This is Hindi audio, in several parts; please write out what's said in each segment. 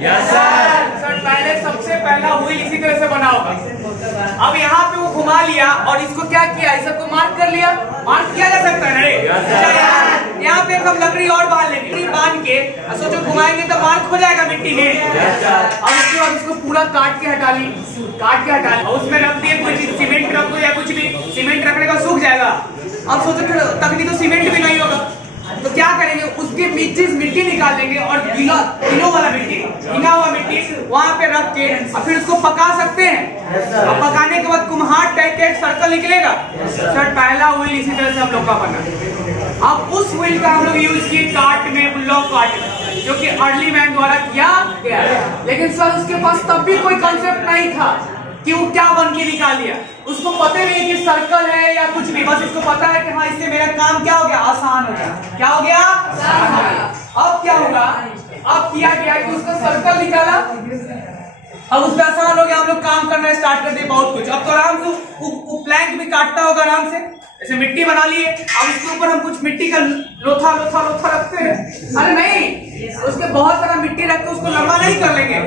Yes sir. पहले सबसे पहला व्हील इसी तरह से बना होगा। अब यहाँ पे वो घुमा लिया और इसको क्या किया, इस सबको मार्क कर लिया। मार्क किया जा सकता है ना। यहाँ पे हम लकड़ी और बांध लेंगे, बांध के सोचो घुमाएंगे तो मार्क हो जाएगा मिट्टी में। और उसके बाद इसको पूरा काट के हटा ली, और उसमें रख दिए कोई चीज, सीमेंट रख दो या कुछ भी, सीमेंट रखने का सूख जाएगा। अब सोचो तकनीक तो सीमेंट भी नहीं होगा, तो क्या करेंगे, उसके मिट्टी निकाल लेंगे और गीला वाला मिट्टी, भीगा हुआ मिट्टी वहां पे रख के और फिर उसको पका सकते हैं। और पकाने के बाद कुम्हार टाइप का एक सर्कल निकलेगा। सर पहला व्हील इसी तरह से हम लोग का बना। अब उस व्हील का हम लोग यूज किए काट में, ब्लॉक काट में, जो कि अर्ली मैन द्वारा किया गया। लेकिन सर उसके पास तब भी कोई कंसेप्ट नहीं था कि वो क्या बन के निकाल लिया। उसको पता नहीं कि सर्कल है या कुछ भी, बस उसको पता है कि हाँ इससे मेरा काम क्या हो गया, आसान हो गया। क्या हो गया? अब क्या होगा, अब किया गया कि उसका सर्कल निकाला, अब उसका आसान हो गया, हम लोग काम करना स्टार्ट कर दिए बहुत कुछ। अब तो आराम से प्लैंक भी काटता होगा आराम से। ऐसे मिट्टी बना लिए, अब इसके ऊपर हम कुछ मिट्टी का लोथा रखते हैं। अरे नहीं, उसके बहुत सारा मिट्टी रख के उसको लंबा नहीं कर लेंगे।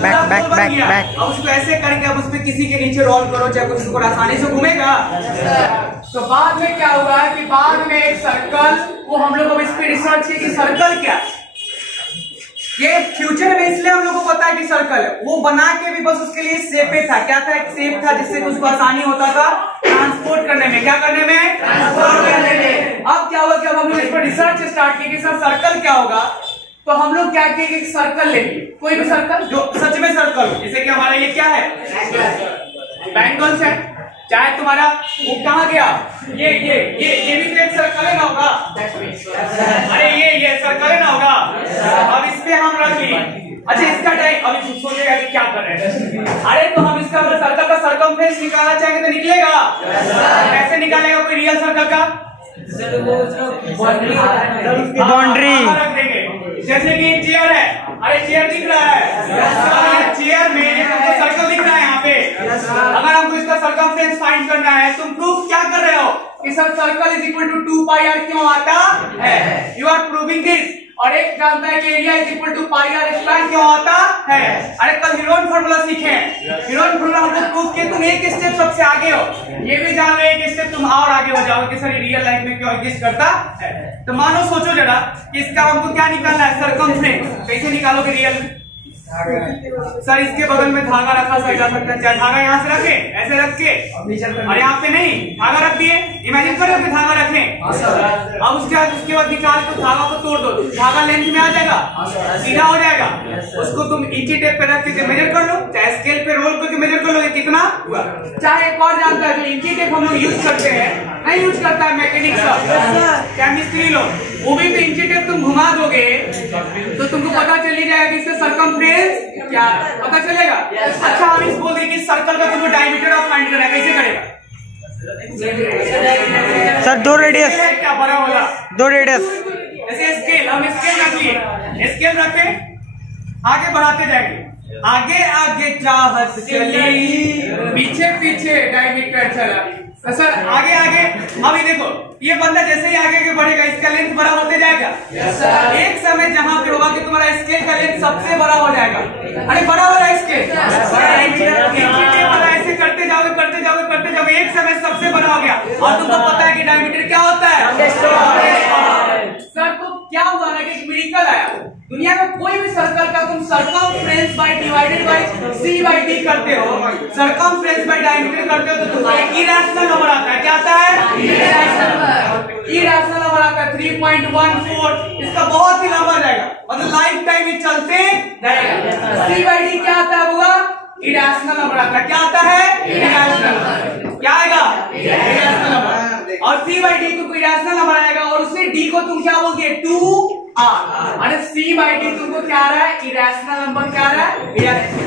बैक। अब उसको ऐसे करके अब उसमें किसी के नीचे रोल करो, चाहे कुछ उसको आसानी से घूमेगा। तो बाद में क्या हुआ कि बाद में एक सर्कल, वो हम लोग अब इस पे रिसर्च किए कि सर्कल क्या, ये फ्यूचर में इसलिए हम लोग को पता है कि सर्कल है। वो बना के भी बस उसके लिए शेप था, क्या था, एक शेप था जिससे उसको आसानी होता था ट्रांसपोर्ट करने में। क्या करने में? ट्रांसपोर्ट करने में। अब क्या हुआ कि अब हम लोग इस पर रिसर्च स्टार्ट किए कि सर सर्कल क्या होगा। तो हम लोग क्या किए कि सर्कल लेंगे, कोई भी सर्कल जो सच में सर्कल हो, जैसे कि हमारा ये क्या है, बैंगल्स है, चाहे तुम्हारा वो कहाँ गया, ये भी तो एक सर्कल है ना होगा। अरे ये सर्कल है ना होगा। अब इस पे हम रख लिए। अच्छा इसका टाइम अभी सोचेगा कि क्या कर रहे हैं। अरे तो हम इसका सर्कल का सरकमफ्रेंस निकालना चाहेंगे तो निकलेगा। कैसे निकालेगा कोई रियल सर्कल का? बाउंड्री रख देंगे। जैसे कि चेयर है, अरे चेयर दिख रहा है, चेयर में सर्कल दिख रहा है यहाँ पे। अगर हमको इसका सरकमफ्रेंस फाइंड करना है, तुम प्रूफ क्या कर रहे हो कि sir circle is equal to 2 pi r क्यों आता है? You are proving this. और एक जानता है कि area is equal to pi r square क्यों आता है? अरे कल हीरोइन फॉर्मूला सीखे, हीरोइन फॉर्मूला हमको प्रूफ किया, तुम एक स्टेप सबसे आगे हो। ये भी जान रहे एक स्टेप तुम और आगे हो जाओगे कि सर रियल लाइफ में क्यों एग्जिस्ट करता है। तो मानो सोचो जरा कि इसका हमको क्या निकालना है, सरकमफ्रेंस। कैसे निकालोगे रियल में? सर इसके बगल में धागा रखा सर जा सकता है, चाहे धागा यहाँ से रखे, ऐसे रख के, और यहाँ पे नहीं धागा रख दिए। इमेजिन करो कि धागा रखें, अब उसके बाद निकाल के धागा को तोड़ दो, धागा लेंथ में आ जाएगा, सीधा हो जाएगा। उसको तुम इंची टेप पे रख के मेजर कर लो, चाहे स्केल पे रोल करके मेजर कर लो कितना हुआ। चाहे एक और जानता है जो इंची टेप हम लोग यूज करते हैं, नहीं यूज करता है मैकेनिक सब, केमिस्ट्री लोग, वो भी तो इंची टेप तुम घुमा दोगे तो तुमको पता चल ही जाएगा कि इससे सरकमफ्रेंस क्या पता चलेगा। अच्छा हम इस बोल रहे कि सर्कल का तुमको डायमीटर ऑफ फाइंड करना है, कैसे करेगा? सर 2 रेडियस, क्या बड़ा होगा 2 रेडियस। ऐसे स्केल, हम स्केल रख लिए, स्केल रखे आगे बढ़ाते जाएंगे, आगे आगे चाहत चली, पीछे पीछे डायमीटर चला। तो सर आगे आगे अभी देखो ये बंदा जैसे ही आगे बढ़ेगा इसका लेंथ बड़ा होते जाएगा। एक समय जहां पे होगा कि तुम्हारा स्केल का लेंथ सबसे बड़ा हो जाएगा। अरे बड़ा हो रहा है स्केल, ऐसे करते जाओगे, एक समय सबसे बड़ा हो गया। और तुमको पता है कि डायमीटर क्या होता है सर। तो क्या हुआ ना कि एक मिरेकल आया, दुनिया में कोई भी सर्कल का तुम circumference by divided by C by D करते हो, सरकमफ्रेंस बाय डायमीटर करते हो तो तुमको एक इरेशनल नंबर आता है। क्या आता है? इरेशनल नंबर आता है 3.14। इसका बहुत ही लंबा जाएगा, मतलब लाइफ टाइम में चलते रहेगा। सी बाय डी क्या आता है होगा? इरेशनल नंबर आता है। क्या आता है? इरेशनल। क्या आएगा? Irrational number. और सी बाय डी तुमको इरेशनल नंबर आएगा और उससे डी को तुम क्या बोलोगे? 2r। अरे सी बाय डी तुमको क्या आ रहा है? इरेशनल नंबर क्या आ रहा है?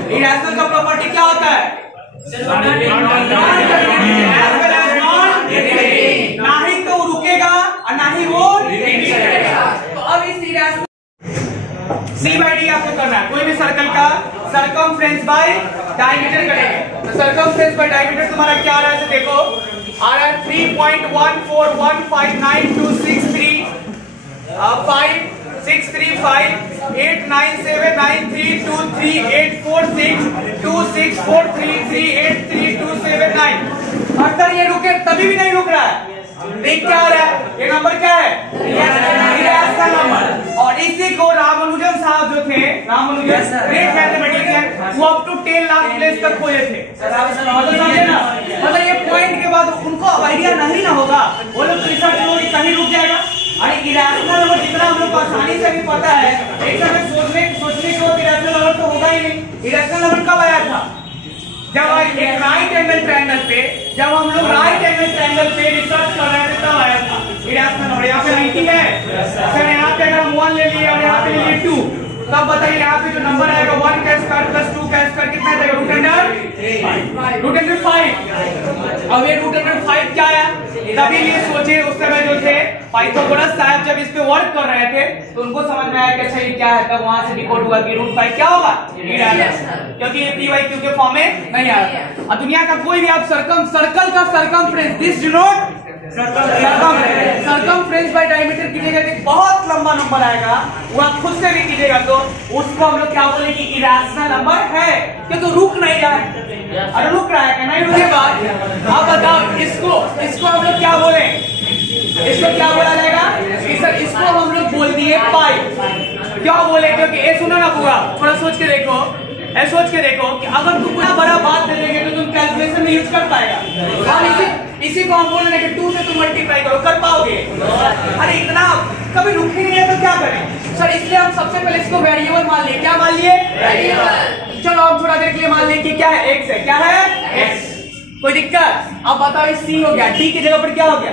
इरेशनल का प्रॉपर्टी क्या होता है? ना ही तो रुकेगा और ना ही वो रुकेगा। तो अब इस इरेशनल सी बाय डी आपको करना है, कोई भी सर्कल का सरकमफ्रेंस बाय डायमीटर करेंगे। तो सरकमफ्रेंस बाय डायमीटर तुम्हारा क्या आ रहा है? देखो आ रहा है 3.141592635 8979323846264338329। और सर ये रुके तभी भी नहीं रुक रहा है। देख क्या हो रहा है, ये नंबर क्या है, इरेशनल नंबर। और इसी को रामानुजन साहब जो थे, रामानुजन ग्रेट मैथमेटिशियन, वो अप टू 10 लाख प्लेस तक खोजे थे। समझे ना, मतलब ये पॉइंट के बाद उनको आइडिया नहीं ना होगा, वो लोग तो रिसर्च करोगे कहीं रुक जाएगा। अरे इरेशनल नंबर जितना हम लोग को आसानी से भी पता है, एक समय सोचने के बाद इरेशनल नंबर तो होगा ही नहीं। इरेशनल नंबर कब आया था, जब एक राइट एंगल ट्रायंगल पे, जब हम लोग राइट एंगल ट्रायंगल पे रिसर्च कर रहे थे तब आया था इरेशनल नंबर। यहाँ पे 90 है सर, यहाँ पे अगर हम 1 ले लिए और यहाँ पे ले लिए 2, तब बताइए यहाँ पे जो नंबर आएगा 1 का स्क्वायर प्लस 2 का स्क्वायर कितना आएगा, √5। अब ये √5 क्या है, तभी ये सोचे उस समय जो थे पाइथागोरस साहब जब इस पे वर्क कर रहे थे तो उनको समझ में आया कि अच्छा ये क्या है, तब वहां से डिकोड हुआ कि √5 क्या होगा, क्योंकि ये p/q के फॉर्म में नहीं आया। और दुनिया का कोई भी आप सर्कल का circumference, this denote circumference bye diameter कीजिएगा तो बहुत लंबा नंबर आएगा, वो आप खुद से भी कीजिएगा तो उसको हम लोग क्या बोले कि इरेशनल नंबर है, क्योंकि तो रुक नहीं रहा है। अरे रुक रहा है क्या, नहीं रुकेगा। आप बताओ इसको हम लोग क्या बोले, इसको क्या बोला जाएगा, सर इसको हम लोग बोल दिए पाई। क्या बोले, क्योंकि ये सुनो ना पूरा, थोड़ा सोच के देखो, कि अगर तुम पूरा बड़ा बात दे देंगे तो तुम कैलकुलेशन में यूज कर पाएगा। हम इसी को हम बोल रहे हैं कि 2 से तुम मल्टीप्लाई करो, कर पाओगे। अरे इतना कभी रुक ही नहीं है तो क्या करें सर, इसलिए हम सबसे पहले इसको वेरिएबल मान लिए। क्या मान लिए, वेरिएबल। चलो हम थोड़ा देर के लिए मान लिए कि क्या है, x है, क्या है x। कोई दिक्कत, अब बताओ c हो गया, d की जगह पर क्या हो गया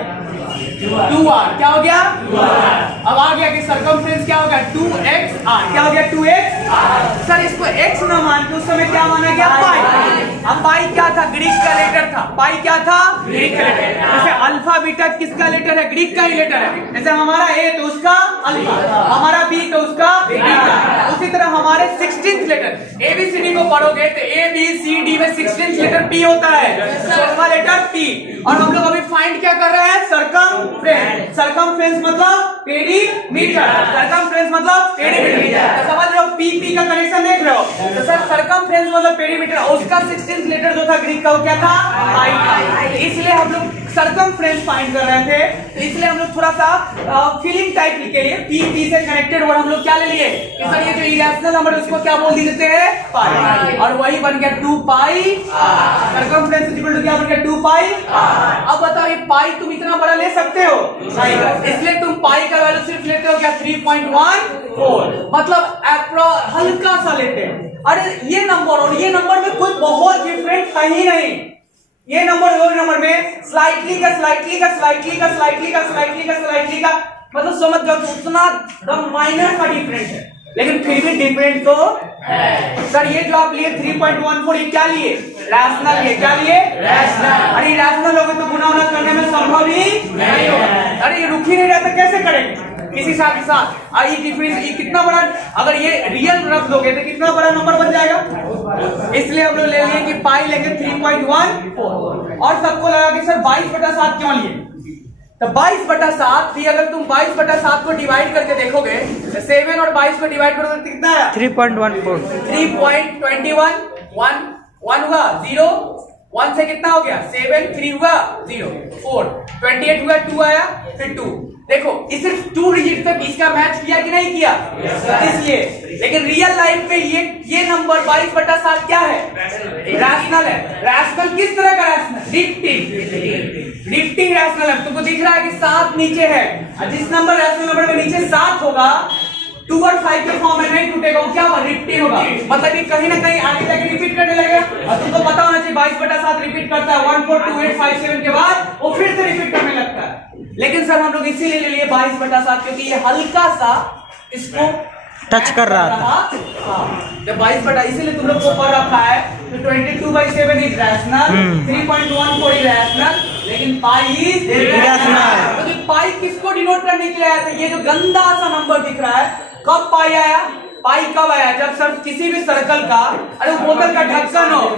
2r, क्या हो गया 2r। अब आ गया कि सर्कमफ्रेंस क्या हो गया 2xr, क्या हो गया 2xr। सर इसको x ना मान के उस समय क्या माना गया पाई। अब पाई क्या था, ग्रीक का लेटर था। पाई क्या था, ग्रीक का लेटर। जैसे अल्फा बीटा किसका लेटर है, ग्रीक का ही लेटर है। जैसे हमारा a तो उसका अल्फा, हमारा b तो उसका बीटा। उसी तरह हमारे 16th लेटर ABCD को पढ़ोगे तो ABCD में 16th लेटर P होता है, 16वां लेटर P। और हम लोग अभी फाइंड क्या कर रहे हैं, सर्कमफ्रेंस मतलब पेरीमीटर, सर्कमफ्रेंस मतलब पेरीमीटर। तो समझ रहे हो, PP का कनेक्शन देख रहे हो, तो सर सर्कमफ्रेंस मतलब पेरीमीटर। उसका 16th लेटर जो था ग्रीक का वो क्या था, पाई। इसलिए हम लोग सर्कमफ्रेंस फाइंड कर रहे थे, तो इसलिए हम लोग थोड़ा सा फीलिंग टाइप के लिए P से कनेक्टेड वर्ड हम लोग क्या ले लिए कि सर ये जो इरेशनल नंबर है उसको क्या बोल देते हैं, पाई। और वही बन गया 2 पाई। सर्कमफ्रेंस इक्वल टू क्या बन गया 2 पाई। अब बताओ ये पाई तुम इतना बड़ा ले सकते हो नहीं, इसलिए तुम पाई का वैल्यू सिर्फ लेते हो क्या 3.14, मतलब हल्का सा लेते हैं। अरे ये नंबर और ये नंबर में कोई बहुत डिफरेंट है ही नहीं। ये नंबर और नंबर में स्लाइटली का मतलब समझ जाओ कि उतना माइनर का डिफरेंस है, लेकिन फिर भी डिफरेंट तो है। सर ये जो आप लिए 3.14 ये क्या लिए, रैशनल लिए। क्या लिए, रैशनल। अरे रैशनल लोगे तो गुना करने में संभव ही नहीं होगा। अरे ये रुक ही नहीं रहता, कैसे करेंगे किसी साथ के साथ। ये डिफरेंस ये कितना बड़ा, अगर ये रियल रख दोगे तो कितना बड़ा नंबर बन जाएगा। इसलिए हम लोग ले लिए कि पाई लेंगे 3.14 और सबको लगा कि सर 22/7 क्यों लिए, तो 22/7 भी अगर तुम 22/7 को डिवाइड करके देखोगे तो 7 और 22 को डिवाइड करोगे तो कितना है 3.14 3.21 1 हुआ 0 1 से कितना हो गया 7 3 हुआ 0 4 28 हुआ 2 आया फिर 2। देखो इस सिर्फ 2 डिजिट तक इसका मैच किया कि नहीं किया, इसलिए। लेकिन रियल लाइफ में ये नंबर 22/7 क्या है, रैशनल है। रैशनल किस तरह का रैशनल, लिफ्टिंग रैशनल है। तुमको दिख रहा है कि 7 नीचे है, जिस नंबर रैशनल नंबर में नीचे 7 होगा 2 और 5 के फॉर्म में नहीं टूटेगा, वो क्या होगा रिपीट होगा, मतलब कि कहीं ना कहीं आगे जाके रिपीट करने लगेगा। और तुमको पता होना चाहिए 22/7 रिपीट करता है 1 4 2 8 5 7 के बाद वो फिर से रिपीट करने लगता है। लेकिन सर हम लोग इसीलिए ले लिए 22/7 क्योंकि ये हल्का सा इसको टच कर रहा था। 22 इसीलिए तुम लोग को पढ़ रखा है तो 22/7 इज रैशनल, 3.14 इज रैशनल, लेकिन पाई इज इरेशनल। तो पाई किसको डिनोट करने के लिए आया था, ये जो गंदा सा नंबर दिख रहा है, कब पाई आया, पाई कब आया जब सर किसी भी सर्कल का, अरे बोतल का ढक्कन हो